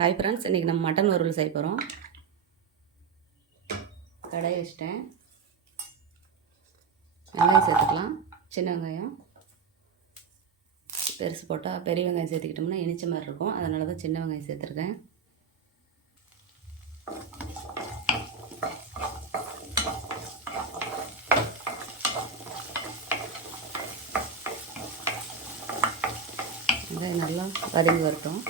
Hi friends, இன்றைக்கி நம்ம mutton வறுவல் செய்ய போகிறோம். கடாய் வச்சிட்டேன். வெங்காயம் சேர்த்துக்கலாம். சின்ன வெங்காயம் பெருசு போட்டால் பெரிய வெங்காயம் சேர்த்துக்கிட்டோம்னா இனிச்ச மாதிரி இருக்கும். அதனால தான் சின்ன வெங்காயம் சேர்த்துருக்கேன். வெங்காயம் நல்லா வதங்கி வரட்டும்.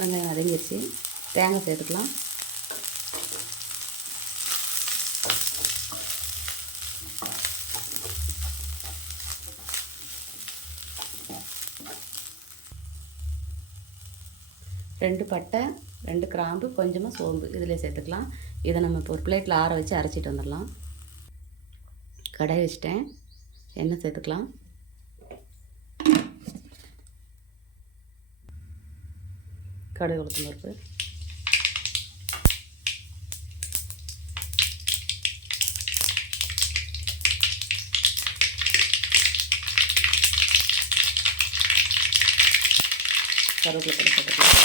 வெங்காயம் வதங்கிடுச்சு. தேங்காய் சேர்த்துக்கலாம். ரெண்டு பட்டை, 2 கிராம்பு, கொஞ்சமாக சோம்பு இதில் சேர்த்துக்கலாம். இதை நம்ம இப்போ ஒரு பிளேட்டில் ஆற வச்சு அரைச்சிட்டு வந்துடலாம். கடாய் வச்சிட்டேன். எண்ணெய் சேர்த்துக்கலாம். கடுகு, உளுத்தம் பருப்பு, கருவேப்பிலை போட்டுக்கலாம்.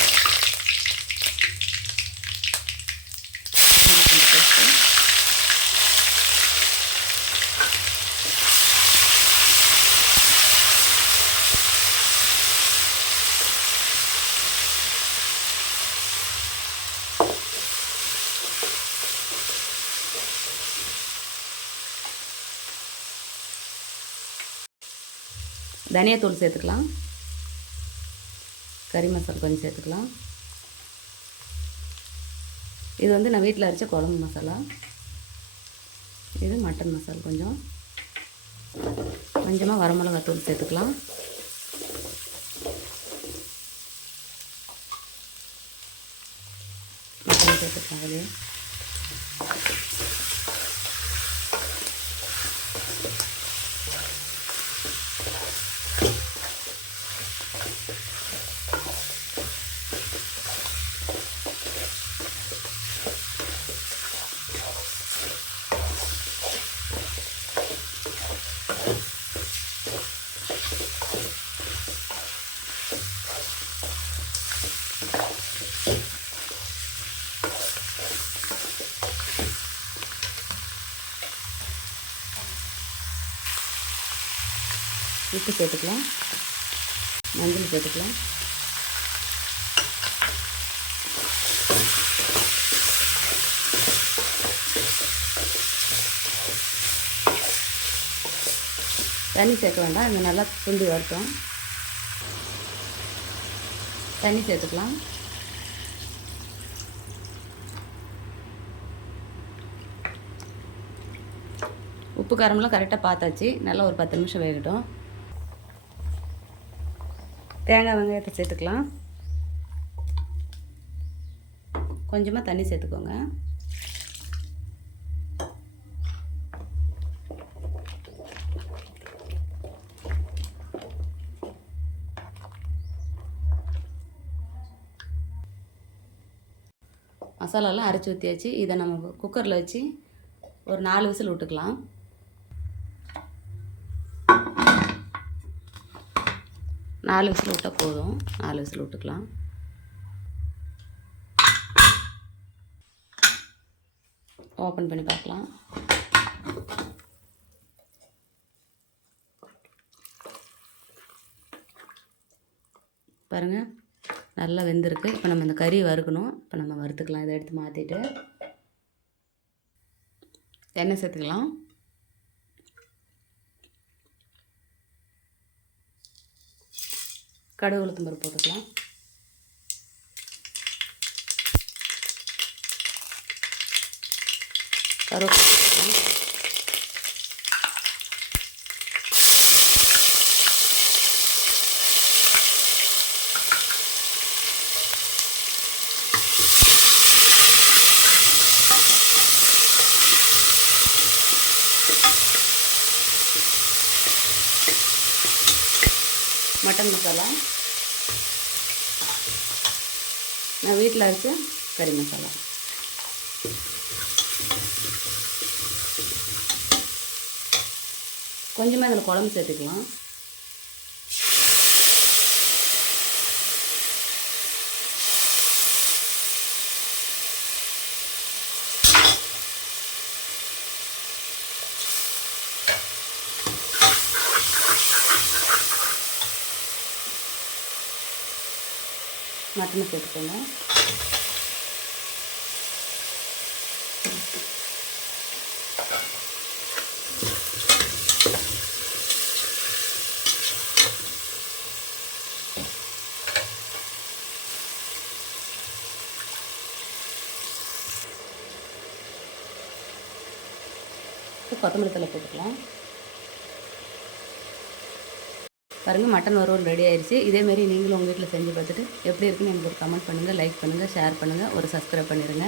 தனியாத்தூள் சேர்த்துக்கலாம். கறி மசாலா கொஞ்சம் சேர்த்துக்கலாம். இது வந்து நான் வீட்டில் அரைச்ச குழம்பு மசாலா. இது மட்டன் மசாலா. கொஞ்சமாக வரமிளகாத்தூள் சேர்த்துக்கலாம். மசாலா சேர்த்துக்கலாம். அதிலே உப்பு சேர்த்துக்கலாம். மஞ்சள் சேர்த்துக்கலாம். தண்ணி சேர்க்க வேண்டாம். இந்த நல்லா துண்டி வரட்டும். தண்ணி சேர்த்துக்கலாம். உப்பு காரமெல்லாம் கரெக்டாக பார்த்தாச்சு. நல்லா ஒரு 10 நிமிஷம் வேகட்டும். தேங்காய் வெங்காயத்தை சேர்த்துக்கலாம். கொஞ்சமாக தண்ணி சேர்த்துக்கோங்க. மசாலாலாம் அரைச்சி ஊற்றியாச்சு. இதை நம்ம குக்கரில் வச்சு ஒரு 4 விசில் விட்டுக்கலாம். 4 விசில் விட்டால் போதும். 4 விசில் விட்டுக்கலாம். ஓப்பன் பண்ணி பார்க்கலாம். பாருங்கள், நல்லா வெந்திருக்கு. இப்போ நம்ம இந்த கறி வறுக்கணும். இப்போ நம்ம வறுத்துக்கலாம். இதை எடுத்து மாற்றிட்டு எண்ணெய் சேர்த்துக்கலாம். கடுகு, உளுத்தம் பருப்பு போட்டுக்கலாம். கருவேப்பிலை போட்டுக்கலாம். மட்டன் மசாலா, நான் வீட்டில் அரைச்ச கறி மசாலா, கொஞ்சமாக இதில் குழம்பு சேர்த்துக்கலாம். மட்டனை சேர்த்துக்கோங்க. கொத்தமல்லி தழை போட்டுக்கலாம். பாருங்கள், மட்டன் வறுவல் ரெடி ஆயிடுச்சு. இதேமாரி நீங்களும் உங்கள் வீட்டில் செஞ்சு பார்த்துட்டு எப்படி இருக்குன்னு எனக்கு ஒரு கமெண்ட் பண்ணுங்கள், லைக் பண்ணுங்கள், ஷேர் பண்ணுங்கள், ஒரு சப்ஸ்கிரைப் பண்ணிடுங்க.